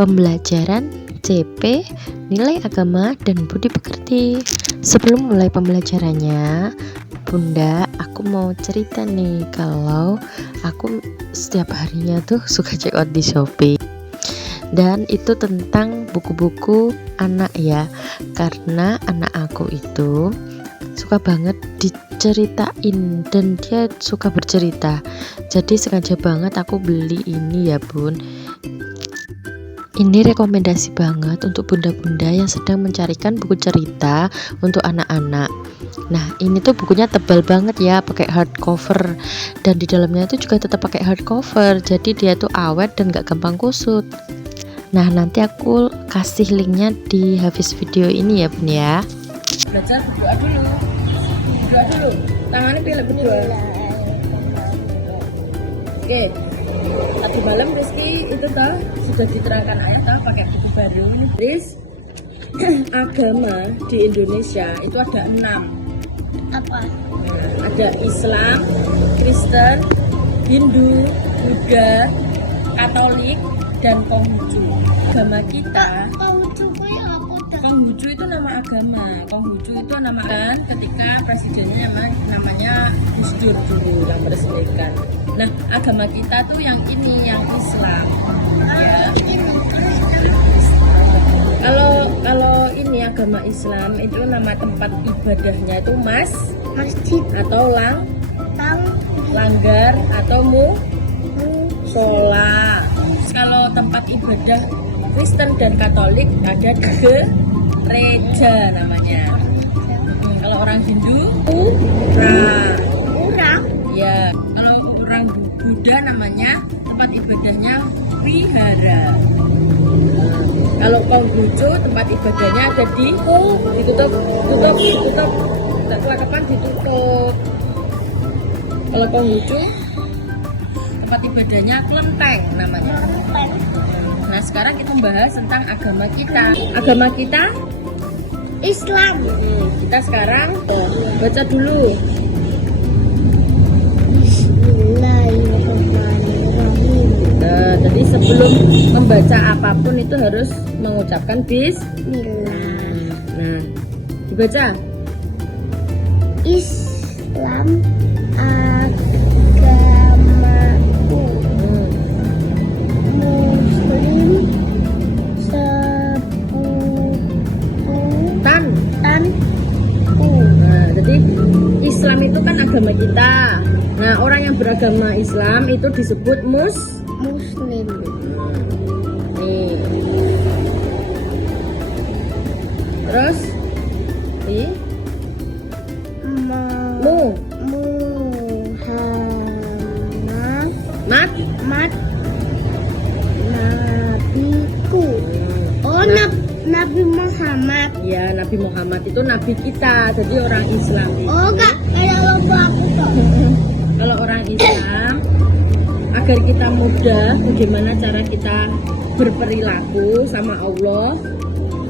pembelajaran CP, nilai agama dan budi pekerti. Sebelum mulai pembelajarannya, Bunda, aku mau cerita nih kalau aku setiap harinya tuh suka check out di Shopee. Dan itu tentang buku-buku anak ya, karena anak aku itu suka banget diceritain dan dia suka bercerita. Jadi sengaja banget aku beli ini ya Bun. Ini rekomendasi banget untuk bunda-bunda yang sedang mencarikan buku cerita untuk anak-anak. Nah ini tuh bukunya tebal banget ya, pakai hardcover, dan di dalamnya itu juga tetap pakai hardcover, jadi dia tuh awet dan gak gampang kusut. Nah nanti aku kasih linknya di habis video ini ya Bun ya. Belajar berdoa dulu, tangannya pilih berdua. Oke, tadi malam Rizky itu toh sudah diterangkan ayat toh pakai buku baru. Riz, agama di Indonesia itu ada 6. Apa? Nah, ada Islam, Kristen, Hindu, Buddha, Katolik, dan Konghucu. Agama kita, Konghucu itu nama agama. Konghucu itu nama kan ketika presidennya namanya Gus Dur dulu yang meresmikan. Nah, agama kita tuh yang ini, yang Islam. Ya. Kalau ini agama Islam itu nama tempat ibadahnya itu masjid atau langgar atau musola. Kalau tempat ibadah Kristen dan Katolik ada di gereja namanya. Kalau orang Hindu urang. Ya, kalau orang Buddha namanya tempat ibadahnya vihara. Kalau Konghucu tempat ibadahnya ada ditutup. Kapan ditutup. Kalau Konghucu tempat ibadahnya kelenteng namanya. Nah sekarang kita membahas tentang agama kita. Agama kita Islam. Kita sekarang baca dulu. Bismillahirrahmanirrahim. Jadi sebelum membaca apapun itu harus mengucapkan Bismillah. Nah dibaca. Islam agamaku. Muslim sepupuku. Nah, jadi Islam itu kan agama kita. Nah, orang yang beragama Islam itu disebut Muslim. Nih. Terus Muhammad nabiku. Oh, Nabi Muhammad. Ya, Nabi Muhammad itu nabi kita. Jadi orang Islam itu. Oh, enggak, kayak logo aku kok. Kalau orang Islam agar kita mudah bagaimana cara kita berperilaku sama Allah,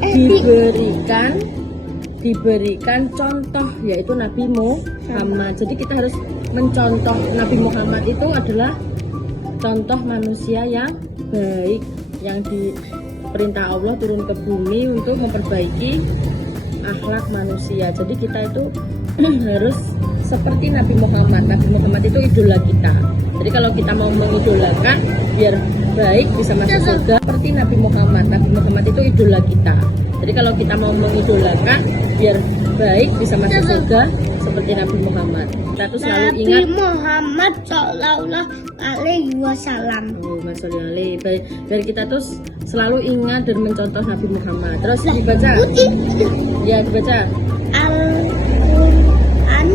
diberikan contoh yaitu Nabi Muhammad. Jadi kita harus mencontoh Nabi Muhammad itu adalah contoh manusia yang baik, yang diperintah Allah turun ke bumi untuk memperbaiki akhlak manusia. Jadi kita itu harus seperti Nabi Muhammad. Nabi Muhammad itu idola kita. Jadi kalau kita mau mengidolakan biar baik bisa masuk surga, seperti Nabi Muhammad. Nabi Muhammad itu idola kita. Jadi kalau kita mau mengidolakan biar baik bisa masuk surga seperti Nabi Muhammad. Kita tuh selalu ingat Nabi Muhammad Shallallahu Alaihi Wasallam. Biar kita tuh selalu ingat dan mencontoh Nabi Muhammad. Terus dibaca. Ya dibaca. Al-Quran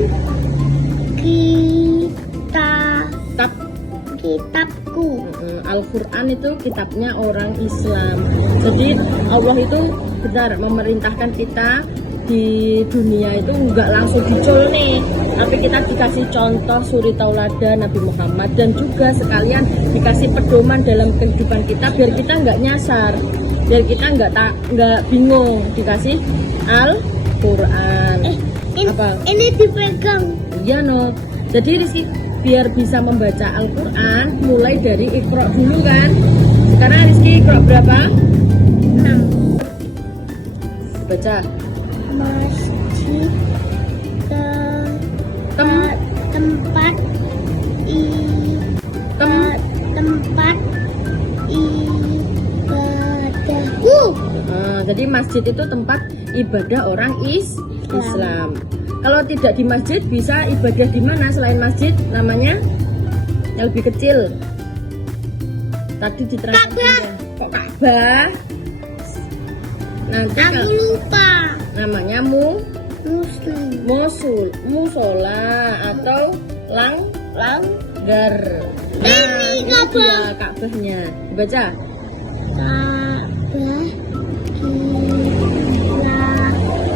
kitabku. Al-Quran itu kitabnya orang Islam. Jadi Allah itu benar memerintahkan kita di dunia itu nggak langsung dicul nih, tapi kita dikasih contoh suri tauladan Nabi Muhammad, dan juga sekalian dikasih pedoman dalam kehidupan kita biar kita nggak nyasar, biar kita nggak bingung. Dikasih Al-Quran. Ini dipegang. Iya no. Jadi Rizky biar bisa membaca Al-Quran mulai dari Iqra dulu kan. Sekarang Rizky kelompok berapa? 6. Baca. Masjid Tem- tempat tem- tempat ibadahku. Jadi masjid itu tempat ibadah orang Islam. Kalau tidak di masjid, bisa ibadah di mana selain masjid? Namanya yang lebih kecil. Tadi diterangkan. Ka'bah. Kok Ka'bah? Nanti Aku lupa. namanya Muslim. musola atau langgar. Ini Itu Ka'bah. dia Ka'bahnya. Baca. Ka'bah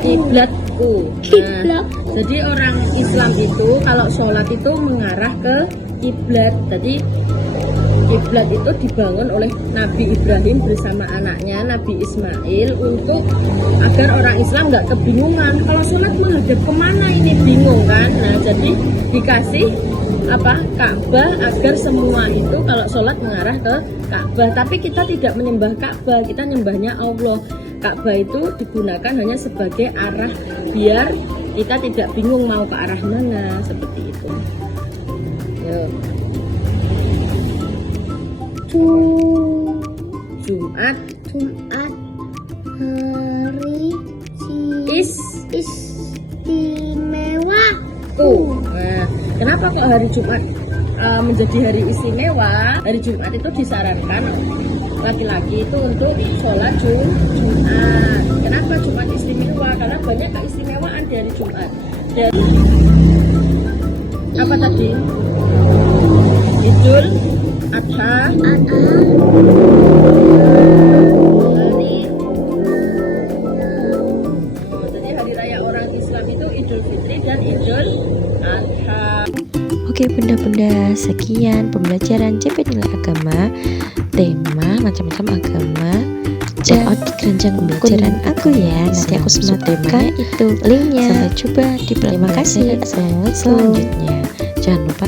Kiblatku. Kiblat. Jadi orang Islam itu kalau sholat itu mengarah ke kiblat. Jadi kiblat itu dibangun oleh Nabi Ibrahim bersama anaknya Nabi Ismail untuk agar orang Islam nggak kebingungan. Kalau sholat menghadap kemana ini bingung kan? Nah jadi dikasih Ka'bah agar semua itu kalau sholat mengarah ke Ka'bah. Tapi kita tidak menyembah Ka'bah, kita nyembahnya Allah. Ka'bah itu digunakan hanya sebagai arah biar kita tidak bingung mau ke arah mana, seperti itu. Yuk. Jumat hari istimewa. Nah, kenapa kok hari Jumat menjadi hari istimewa? Hari Jumat itu disarankan laki-laki itu untuk sholat Jumat. Kenapa Jumat istimewa? Karena banyak keistimewaan di hari Jumat. Dan apa tadi? Idul Adha, jadi hari raya orang Islam itu Idul Fitri dan Idul Adha. Oke bunda-bunda, sekian pembelajaran CP Nilai Agama, tema macam-macam agama. Check out di keranjang pembelajaran aku ya. Nanti aku sematkan itu linknya. Sampai jumpa di pelajaran selanjutnya. Jangan lupa